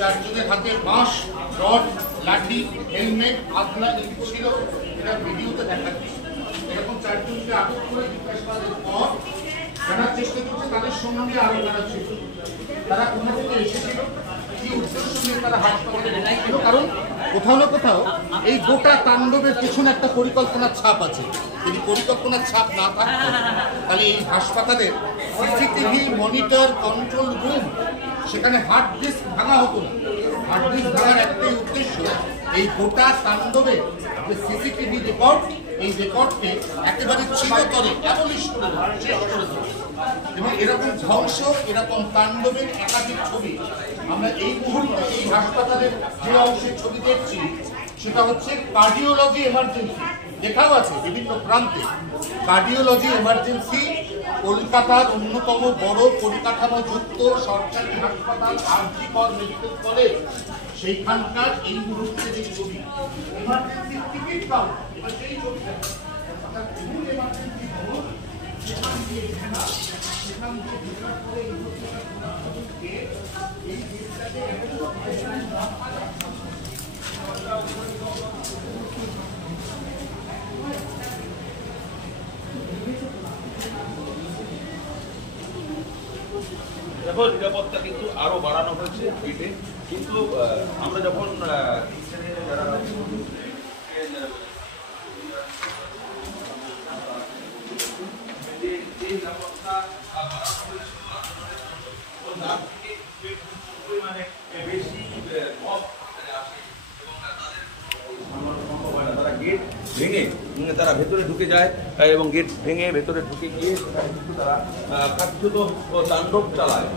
চারজনের হাতে বাঁশ, রড, লাঠি, হেলমেট, আগলা ছিল। এটা ভিডিওতে দেখা যাচ্ছে। এরকম চারজনকে আটক করে জিজ্ঞাসাবাদের পর জানার চেষ্টা করছে তাদের সঙ্গে আরো যারা ছিল, তারা কোথা থেকে এসেছিল, কি উদ্দেশ্য নিয়ে তারা হাসপাতালে ছিল। কারণ কোথাও না কোথাও এই গোটা তাণ্ডবের পেছনে একটা পরিকল্পনার ছাপ আছে। যদি পরিকল্পনার ছাপ না থাকতো তাহলে এই হাসপাতালের সিসিটিভি, মনিটর, কন্ট্রোল রুম, সেখানে হার্ড ডিস্ক ভাঙা হতো না। হার্ড ডিস্ক ভাঙার একটাই উদ্দেশ্য, এই গোটা তাণ্ডবের যে সিসিটিভি রেকর্ড, এই রেকর্ডকে একেবারে চিরতরে অ্যাবলিশ করে দেওয়া, শেষ করে দেওয়া। এবং এরকম ধ্বংস, এরকম তাণ্ডবের একাধিক ছবি আমরা এই মুহূর্তে এই হাসপাতালের যে অংশের ছবি দেখছি সেটা হচ্ছে কার্ডিওলজি এমার্জেন্সি। দেখাও আছে বিভিন্ন প্রান্তে কার্ডিওলজি এমার্জেন্সি। কলকাতার অন্যতম বড় পরিকাঠামোযুক্ত সরকারি হাসপাতাল আর.জি. কর মেডিকেল কলেজ, সেইখানকার এই মুহূর্তে যে ছবি এমার্জেন্সি টিকিট পাও, এবার সেই ছবিটা অর্থাৎ মূল এমার্জেন্সি ভবন, সেখান দিয়ে ঘেরা, সেখান দিয়ে ঘেরার পরে এই হসপিটালকে এই দেশটাকে দেখো নিরাপত্তা কিন্তু আরো বাড়ানো হয়েছে গেটে, কিন্তু আমরা যখন যারা নিরাপত্তা বেশি তারা গেট ভেঙে তারা ভেতরে ঢুকে যায় এবং গেট ভেঙে ভেতরে ঢুকে গিয়ে কিন্তু তারা কার্যত তাণ্ডব চালায়।